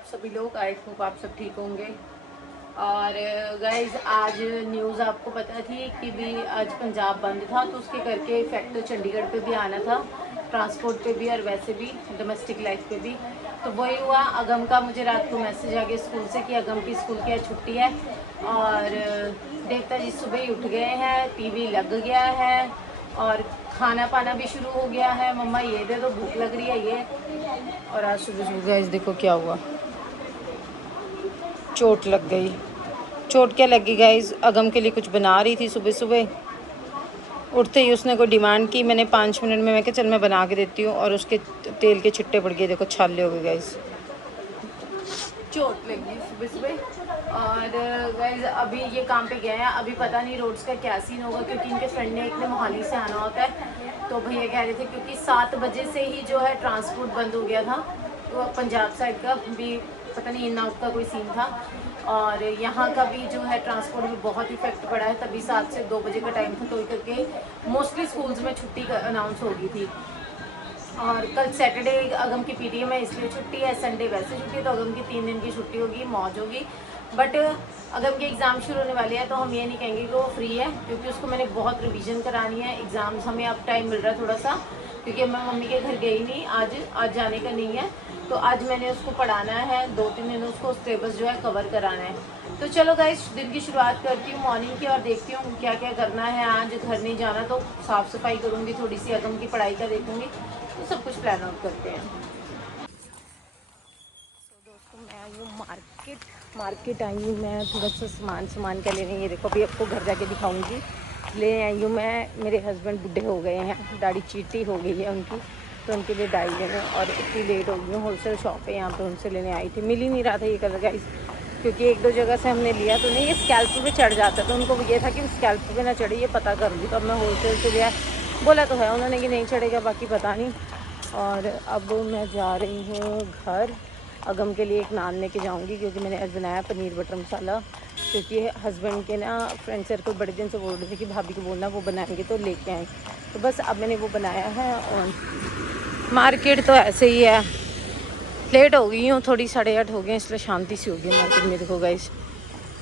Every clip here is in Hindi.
आप सभी लोग। आई होप आप सब ठीक होंगे। और गाइज आज न्यूज़ आपको पता थी कि भी आज पंजाब बंद था, तो उसके करके इफेक्ट तो चंडीगढ़ पे भी आना था, ट्रांसपोर्ट पे भी और वैसे भी डोमेस्टिक लाइफ पे भी। तो वही हुआ, अगम का मुझे रात को मैसेज आ गया स्कूल से कि अगम की स्कूल की आज छुट्टी है। और देवता जी सुबह ही उठ गए हैं, टीवी लग गया है और खाना पाना भी शुरू हो गया है। मम्मा ये दे दो, भूख लग रही है ये। और आज सुबह सुबह गाइस देखो क्या हुआ, चोट लग गई। चोट क्या लगी गाइस, अगम के लिए कुछ बना रही थी सुबह सुबह, उठते ही उसने कोई डिमांड की। मैंने 5 मिनट में मैं कहा चल मैं बना के देती हूँ, और उसके तेल के छिट्टे पड़ गए, देखो छाले हो गए गाइस, चोट लगी सुबह सुबह। और गाइज अभी ये काम पे गए हैं, अभी पता नहीं रोड्स का क्या सीन होगा, क्योंकि इनके फ्रेंड ने एक ने मोहाली से आना होता है। तो भैया कह रहे थे क्योंकि 7 बजे से ही जो है ट्रांसपोर्ट बंद हो गया था, तो पंजाब साइड का भी पता नहीं इन आउट का कोई सीन था, और यहाँ का भी जो है ट्रांसपोर्ट में बहुत इफेक्ट पड़ा है। तभी 7 से 2 बजे का टाइम था, तो करके मोस्टली स्कूल्स में छुट्टी अनाउंस हो गई थी। और कल सैटरडे अगम की पीटीएम है इसलिए छुट्टी है, संडे वैसे छुट्टी है, तो अगम की 3 दिन की छुट्टी होगी, मौज होगी। बट अगम के एग्ज़ाम शुरू होने वाले हैं, तो हम ये नहीं कहेंगे कि वो फ्री है, क्योंकि उसको मैंने बहुत रिवीजन करानी है। एग्ज़ाम्स हमें अब टाइम मिल रहा है थोड़ा सा, क्योंकि मैं मम्मी के घर गई नहीं आज जाने का नहीं है, तो आज मैंने उसको पढ़ाना है। 2-3 दिन उसको सिलेबस जो है कवर कराना है। तो चलो गाइस दिन की शुरुआत करती हूँ मॉर्निंग की, और देखती हूँ क्या क्या करना है। आज घर नहीं जाना तो साफ़ सफाई करूँगी, थोड़ी सी अगम की पढ़ाई का देखूँगी, तो सब कुछ प्लान आउट करते हैं। तो दोस्तों मैं आई हूँ मार्केट आई हूँ मैं थोड़ा सा सामान का लेने। ये देखो अभी आपको घर जाके दिखाऊंगी। ले आई हूँ मैं, मेरे हस्बैंड बूढ़े हो गए हैं, दाढ़ी चीटी हो गई है उनकी, तो उनके लिए डाई लेने, और इतनी लेट हो गई हूँ। होलसेल शॉप है यहाँ पे, उनसे लेने आई थी, मिल ही नहीं रहा था ये कलर गाइस, क्योंकि 1-2 जगह से हमने लिया तो नहीं, ये स्कैल्प पे चढ़ जाता, तो उनको ये था कि स्कैल्प पे ना चढ़े, ये पता कर लूँ। तो अब मैं होलसेल से लिया, बोला तो है उन्होंने कि नहीं चढ़ेगा, बाकी पता नहीं। और अब मैं जा रही हूँ घर, अगम के लिए एक नान लेके जाऊँगी, क्योंकि मैंने आज बनाया पनीर बटर मसाला, क्योंकि हस्बैंड के ना फ्रेंड सर्कल बड़े दिन से बोल रहे थे कि भाभी को बोलना वो बनाएंगे तो लेके आएँ, तो बस अब मैंने वो बनाया है। और मार्केट तो ऐसे ही है, लेट हो गई हूँ थोड़ी, 8:30 हो गए, इसलिए शांति सी हो गई मार्केट में। देखो गाइस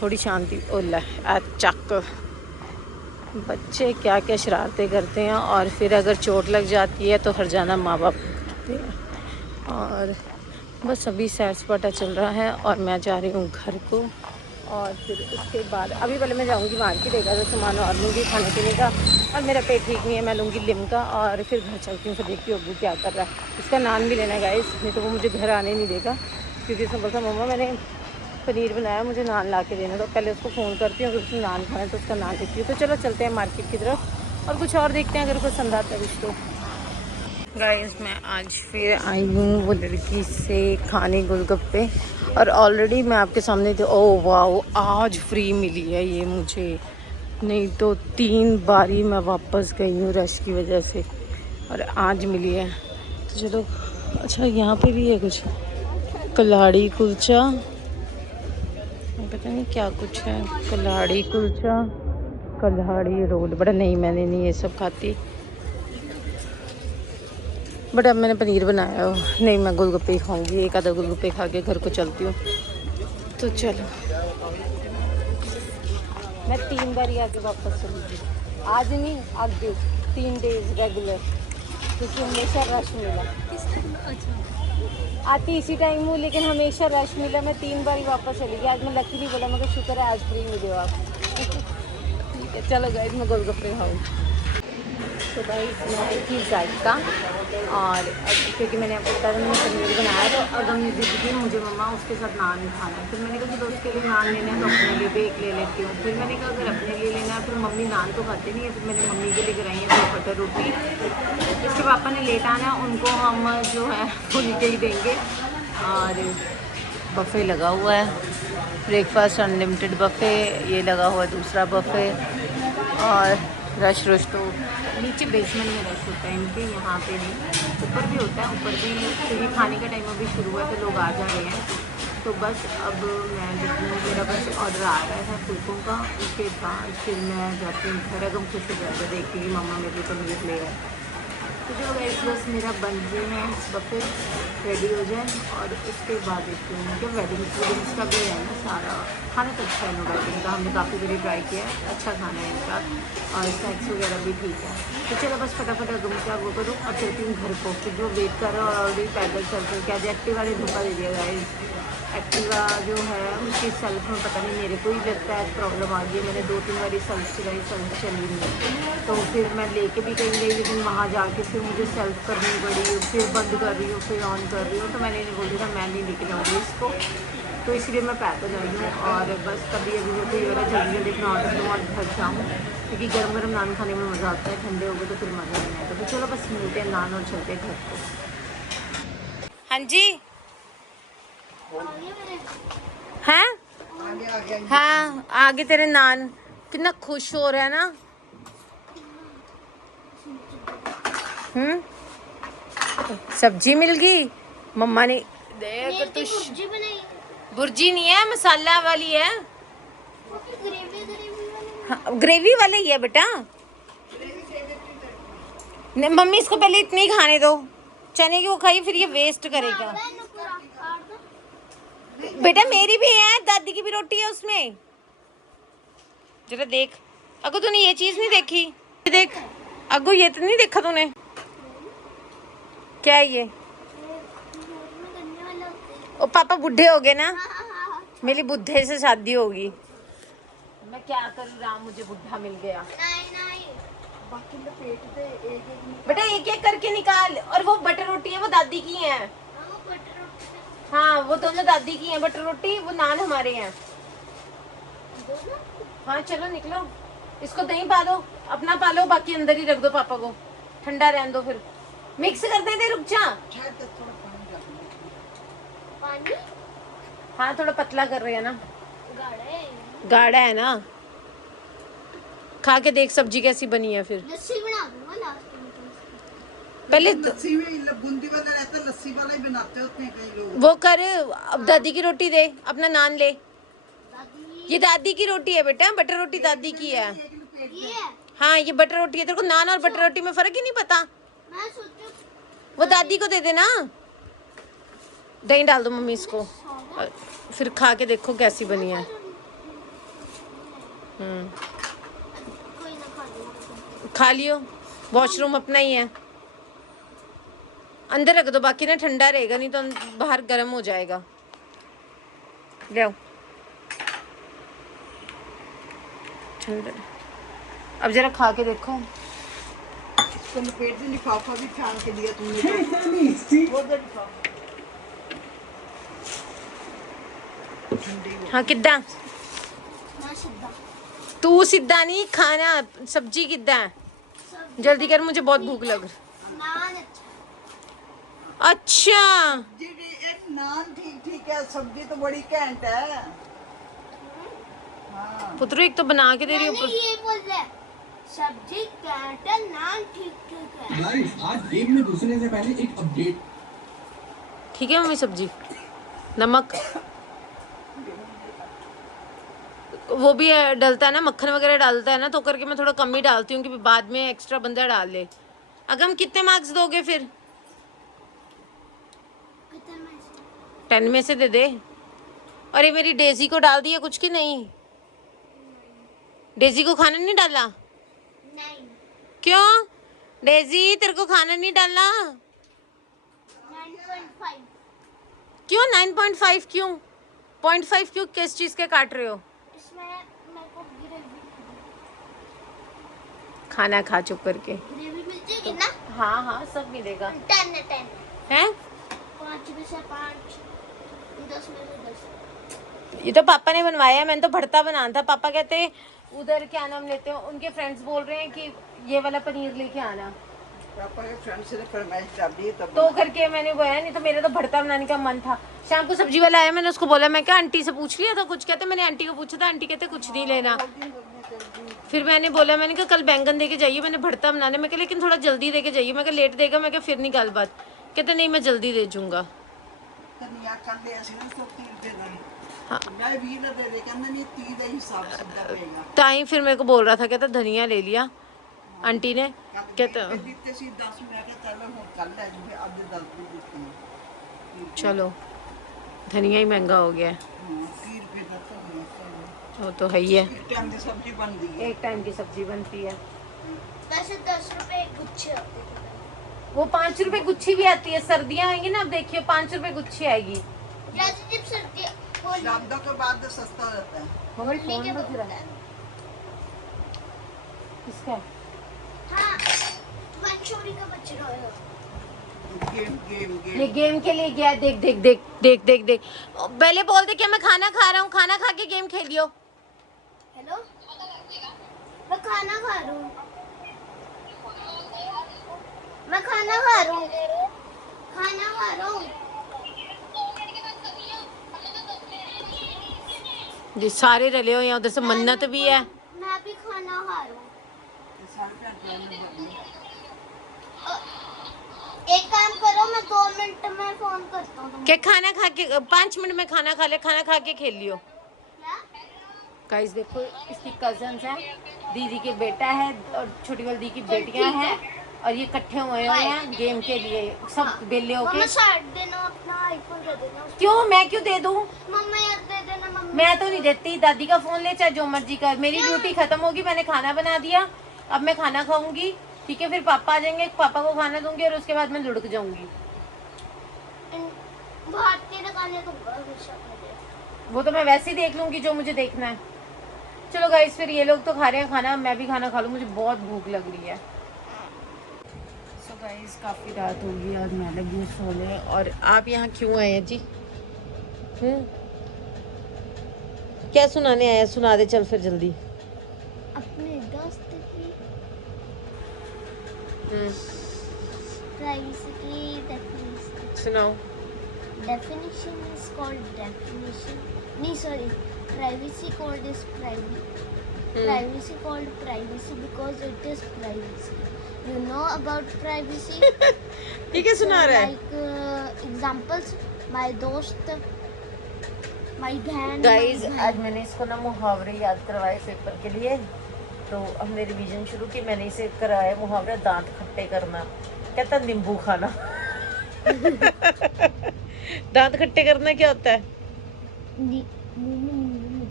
थोड़ी शांति। ओला चक, बच्चे क्या क्या शरारतें करते हैं, और फिर अगर चोट लग जाती है तो हर जाना माँ बाप करते हैं। और बस अभी सैर सपाटा चल रहा है, और मैं जा रही हूँ घर को। और फिर उसके बाद अभी पहले मैं जाऊँगी मार्केट, एक आधा सामान और लूँगी खाने पीने का, और मेरा पेट ठीक नहीं है, मैं लूँगी लिमका, और फिर घर चलती हूँ। फिर देखती हूँ अब्बू क्या कर रहा है। उसका नान भी लेना गाइस, नहीं तो वो मुझे घर आने नहीं देगा, क्योंकि उसने बोला मम्मा मैंने पनीर बनाया, मुझे नान ला के देना। तो पहले उसको फ़ोन करती हूँ, अगर उसने नान खाना है तो उसका नान देती हूँ। तो चलो चलते हैं मार्केट की तरफ, और कुछ और देखते हैं अगर पसंद आता है कुछ तो। गाइस मैं आज फिर आई हूँ वो लड़की से खाने गोलगप्पे, और ऑलरेडी मैं आपके सामने थी। ओह वाह, आज फ्री मिली है ये मुझे, नहीं तो 3 बारी मैं वापस गई हूँ रश की वजह से, और आज मिली है। तो चलो, अच्छा यहाँ पे भी है कुछ कलाड़ी कुलचा, पता नहीं क्या कुछ है, कलाड़ी कुलचा, कलाड़ी रोल। बड़ा नहीं, मैंने नहीं ये सब खाती, बट अब मैंने पनीर बनाया हो, नहीं मैं गोलगप्पे ही खाऊंगी, एक आधा गोलगप्पे खा के घर को चलती हूँ। तो चलो, मैं 3 बार आके वापस चलूँगी, आज नहीं आगे 3 डेज रेगुलर, क्योंकि हमेशा रश मिला। आती इसी टाइम हूँ, लेकिन हमेशा रश मिला, मैं 3 बार ही वापस चली गई। आज मैं लकीली बोला, मगर शुक्र है आज फ्री मिले हो आप। ठीक है चलो गाइस, मैं गोलगप्पे खाऊँ। तो भाई इसमें आई थी जायका, और क्योंकि मैंने आपको बताया मैंने पनीर बनाया, तो अगम ने दी थी मुझे मम्मा उसके साथ नान खाना है। फिर मैंने कहा कि उसके लिए नान लेना है तो अपने लिए भी एक ले लेती हूँ। फिर मैंने कहा अगर अपने लिए लेना है, फिर मम्मी नान तो खाती नहीं है, फिर मैंने मम्मी के लिए कराई है 2 बटर रोटी। इसके पापा ने लेट आना, उनको हम जो है फुल के ही देंगे। और बफ़े लगा हुआ है, ब्रेकफास्ट अनलिमिटेड बफ़े, ये लगा हुआ है दूसरा बफ़े। और रश तो नीचे बेसमेंट में रश होता है इनके, यहाँ पे नहीं, ऊपर भी होता है, ऊपर भी, क्योंकि खाने का टाइम अभी शुरू हुआ है तो लोग आ जा रहे हैं। तो बस अब मैं देखूँ, मेरा बस ऑर्डर आ रहा है फुलकों का, उसके बाद फिर मैं जाती हूँ घर। अगम खुश हो जाएगा देख के कि मम्मा मेरे लिए पनीर ले आए। तो जो गाइस बस मेरा बन गए हैं बफे रेडी हो जाए और उसके बाद देखते हैं कि वेडिंग्स का भी है ना सारा खाना तो अच्छा है नो वेडिंग का, हमने काफ़ी बार ट्राई किया है, अच्छा खाना है इनका और स्नैक्स वगैरह भी ठीक है। तो चलो बस फटाफट रूम का वो करूँ और चलती हूँ घर को, फिर जो वेट कर रहा है और ऑलरेडी पैदल चलते क्या एक्टिवा ने धोखा दे दिया गाइस। एक्टिवा जो है उसकी सेल्फ में पता नहीं मेरे को ही लगता है प्रॉब्लम आ गई है, मैंने 2-3 बार सेल्फ चलाई, सेल्फ चली नहीं, तो फिर मैं लेके भी कहीं गई लेकिन वहाँ जाके फिर मुझे सेल्फ करनी पड़ी, फिर बंद कर रही हूँ फिर ऑन कर रही हूँ, तो मैंने नहीं बोली था मैं नहीं लेके जाऊँगी इसको, तो इसलिए मैं पैदल आई हूँ। और बस कभी अभी जो कोई हो रहा है जल्दी जल्दी अपना ऑर्डर दूँ और घर जाऊँ, क्योंकि गर्म गर्म नान खाने में मज़ा आता है, ठंडे हो गए तो फिर मज़ा नहीं आएगा। तो चलो बस मिलते हैं नान और चलते घर को। हाँ जी हैं हाँ आगे तेरे नान, कितना खुश हो रहा है ना। सब्जी मिल गई मम्मा ने, देख तू भुर्जी नहीं है मसाला वाली है, हाँ, ग्रेवी वाले ही है बेटा। मम्मी इसको पहले इतने ही खाने दो, चने की वो खाइए फिर ये वेस्ट करेगा। बेटा मेरी भी है, दादी की भी रोटी है उसमें, जरा देख। अगो तूने ये चीज नहीं देखी, देख अगो ये तो नहीं देखा तूने, क्या है ये? ओ पापा बुढ़े हो गए ना, मेरी बुढ़े से शादी होगी, मैं क्या करूँ राम, मुझे बुढ़ा मिल गया। बेटा एक एक करके निकाल, और वो बटर रोटी है वो दादी की है, हाँ वो दोनों दादी की हैं, बटर रोटी, वो नान हमारे हैं। हाँ चलो निकलो, इसको दही पा दो, अपना पा लो, बाकी अंदर ही रख दो, पापा को ठंडा रहने दो, फिर मिक्स करते थे, रुक जा। पानी हाँ थोड़ा पतला कर रहे हैं ना, गाढ़ा है ना। खा के देख सब्जी कैसी बनी है, फिर लस्सी बना दूंगा लास्ट में। पहले लस्सी में बूंदी वाला रहता है, लस्सी वाला ही बनाते होते हैं कई लोग। वो कर, अब दादी की रोटी दे, अपना नान ले। ये दादी की रोटी है बेटा, बटर रोटी दादी की है। हाँ ये बटर रोटी है, तेरे को नान और बटर रोटी में फर्क ही नहीं पता। वो दादी को दे देना, दही डाल दो मम्मी इसको, फिर खा के देखो कैसी बनी है। खा लियो, वॉशरूम अपना ही है, अंदर रख दो, बाकी ना ठंडा रहेगा, नहीं तो बाहर गर्म हो जाएगा। ले आओ ठंडा, अब जरा खा के देखो। पेट से लिफाफा भी छान के दिया तुमने तो। हाँ किद्दा तू सीधा नहीं खाना, सब्जी किद्दा है, जल्दी कर मुझे बहुत भूख लग रही। अच्छा नान ठीक है, सब्जी तो बड़ी घैंट है। हाँ। पुत्र एक तो बना के दे रही हो, ये बोल रहे सब्जी घैंट है, नान ठीक है। गाइस आज गेम में घुसने से पहले एक अपडेट, ठीक है मम्मी? सब्जी नमक वो भी डलता है ना, मक्खन वगैरह डालता है ना, तो करके मैं थोड़ा कम ही डालती हूँ कि बाद में एक्स्ट्रा बंदा डाल ले। अगर हम कितने मार्क्स दोगे फिर? 10 में से दे दे। अरे मेरी डेजी को डाल दिया कुछ की नहीं? डेजी को खाना नहीं डाला? नहीं। क्यों डेजी तेरे को खाना नहीं डाला? 9.5। क्यों 9.5 क्यों? 0.5 क्यों? किस चीज के काट रहे हो? इसमें मेरे को खाना खा चुप करके ग्रेवी मिल जाएगी ना? हाँ हाँ सब मिलेगा। 10 है 5 में से 5, 10 में से 10। ये तो पापा ने बनवाया है, मैंने तो भरता बनाना था। पापा कहते उधर क्या नाम लेते हो, उनके फ्रेंड्स बोल रहे हैं कि ये वाला पनीर लेके आना। पापा के फ्रेंड्स ने फरमाइश डाल दी तो करके मैंने बोला, नहीं तो मेरा तो भरता बनाने का मन था। शाम को सब्जी वाला आया, मैंने उसको बोला, मैं क्या आंटी से पूछ लिया था कुछ? कहते मैंने आंटी को पूछा था, आंटी कहते कुछ नहीं लेना। फिर मैंने बोला, मैंने कहा कल बैंगन दे के जाइए, मैंने भरता बनाने। मैं कहा लेकिन थोड़ा जल्दी दे के जाइए। मैं कहा लेट देगा? मैं कहा फिर नहीं गल बात। कहते नहीं मैं जल्दी दे जूँगा। हाँ ताई फिर मेरे को बोल रहा था, कहता धनिया ले लिया। आंटी ने कहता चलो धनिया ही महंगा हो गया है। वो तो है ही है, एक टाइम की सब्जी बनती है। वैसे 10 रुपए गुच्छे होते हैं। वो 5 रुपए गुच्छी भी आती है, सर्दियाँ आएंगी ना, अब देखिए 5 रुपए गुच्छी आएगी। जैसे जब सर्दियाँ शारदा के बाद सस्ता रहता है। हमारे फोन में फिर किसका? हाँ, वंशोरी का बच रहा है। ये गेम के लिए गया। देख देख देख देख देख देख, पहले बोल दे कि मैं खाना खा रहा हूँ, खाना खा के गेम खेलियो। हेलो, मैं खाना खा रहा हूँ, मैं खाना खा रहा हूँ, खाना खा रहा हूँ। ये सारे रले हो यहाँ, उधर से मन्नत भी है। मैं भी खाना खा रहा हूँ। एक काम करो, मैं 2 मिनट में फोन करता हूँ। क्या खाना खा के 5 मिनट में खाना खा ले, खाना खा के खेल लियो। क्या? गाइस देखो, इसकी कजन्स हैं, दीदी के बेटा है और छोटी वाली दीदी की बेटियां हैं, और ये इकट्ठे हुए हैं गेम के लिए, सब बेले होके। मम्मा साइड देना, अपना आईफोन दे देना। क्यों, मैं क्यों दे दूं? मम्मा यार दे देना। मम्मा मैं तो नहीं देती, दादी का फोन ले चाहे जो मर्जी कर। मेरी ड्यूटी खत्म होगी, मैंने खाना बना दिया, अब मैं खाना खाऊंगी, ठीक है? फिर पापा आ जाएंगे, पापा को खाना दूंगी और उसके बाद मैं लुढ़क जाऊंगी। भारतीय खाने दूंगा हमेशा मुझे। वो तो मैं वैसे ही देख लूंगी जो मुझे देखना है। चलो गाइस, फिर ये लोग तो खा रहे हैं खाना, मैं भी खाना खा लूँ, मुझे बहुत भूख लग रही है। सो गाइस, काफ़ी रात हो गई और मैं लगी हूँ सोने। और आप यहाँ क्यों आए हैं जी? क्या सुनाने आए? सुना दे चल फिर जल्दी। अपने दोस्त की प्राइवेसी की डेफिनेशन। सुनाओ। Definition is called definition. No, sorry. Privacy called is privacy. Privacy called privacy because it is privacy. You know about privacy? ये क्या सुना रहा है? Like examples, my दोस्त, my बहन। गाइस, आज मैंने इसको ना मुहावरे याद करवाए पेपर के लिए, तो हमने रिवीजन शुरू की। मैंने इसे कराया मुहावरा दांत खट्टे करना। कहता नींबू खाना। दांत खट्टे करना क्या होता है?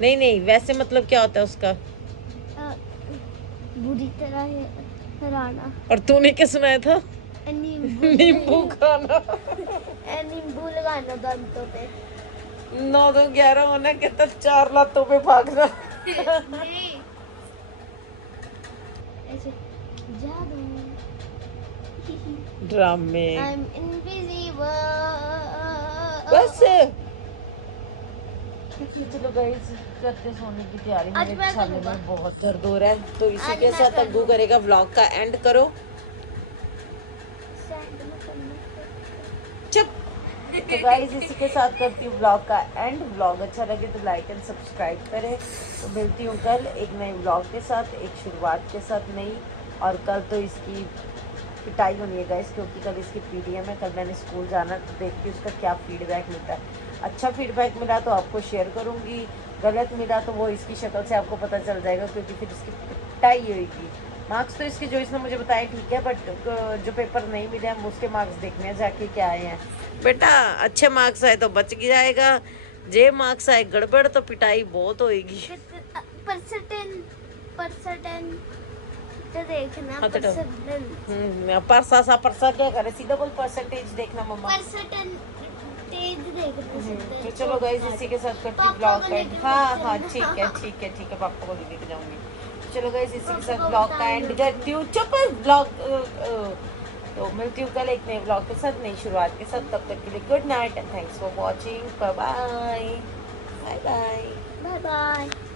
नहीं नहीं, वैसे मतलब क्या होता है उसका? बुरी तरह हराना। और तूने क्या सुनाया था? नींबू खाना। नींबू लगाना दांतों पे। 9 2 11 होना, कहता 4 लातों पे भागना। नहीं, ऐसे जादू। ड्रामे। I'm invisible. बस चलो गाइस, करते सोने की तैयारी। मेरे छाले में बहुत दर्द हो रहा है, तो इसी के साथ अब्बू करेगा व्लॉग का एंड। करो चुप। तो गाइस, इसी के साथ करती हूँ व्लॉग का एंड। व्लॉग अच्छा लगे तो लाइक एंड सब्सक्राइब करें। तो मिलती हूँ कल एक नए व्लॉग के साथ, एक शुरुआत के साथ नई। और कल तो इसकी पिटाई होनी है गाइस, क्योंकि कल इसकी पीटीएम है। कल मैंने स्कूल जाना, तो देखती हूँ उसका क्या फीडबैक मिलता है। अच्छा फीडबैक मिला तो आपको शेयर करूँगी, गलत मिला तो वो इसकी शक्ल से आपको पता चल जाएगा, क्योंकि फिर इसकी पिटाई होगी। मार्क्स तो इसके जो इसने मुझे बताया ठीक है, बट जो पेपर नहीं मिले हम उसके मार्क्स देखने हैं जाके क्या आए हैं। बेटा अच्छे मार्क्स आए तो बच जाएगा, जे मार्क्स आए गड़बड़ तो पिटाई बहुत होएगी। परसेंटेज तो देखना। परसा सा परसा क्या करे, सीधा बोल परसेंटेज देखना मम्मा। तो चलो गाइस, इसी के साथ करती हूँ ब्लॉग का एंड। हाँ हाँ ठीक है ठीक है ठीक है, पापा को भी लेके जाऊंगी। चलो गाइस, इसी के साथ ब्लॉग का एंड करती हूँ। चुप ब्लॉग। तो मिलती हूँ कल एक नए ब्लॉग के साथ, नई शुरुआत के साथ। तब तक के लिए good night and thanks for watching. Bye bye bye bye bye bye.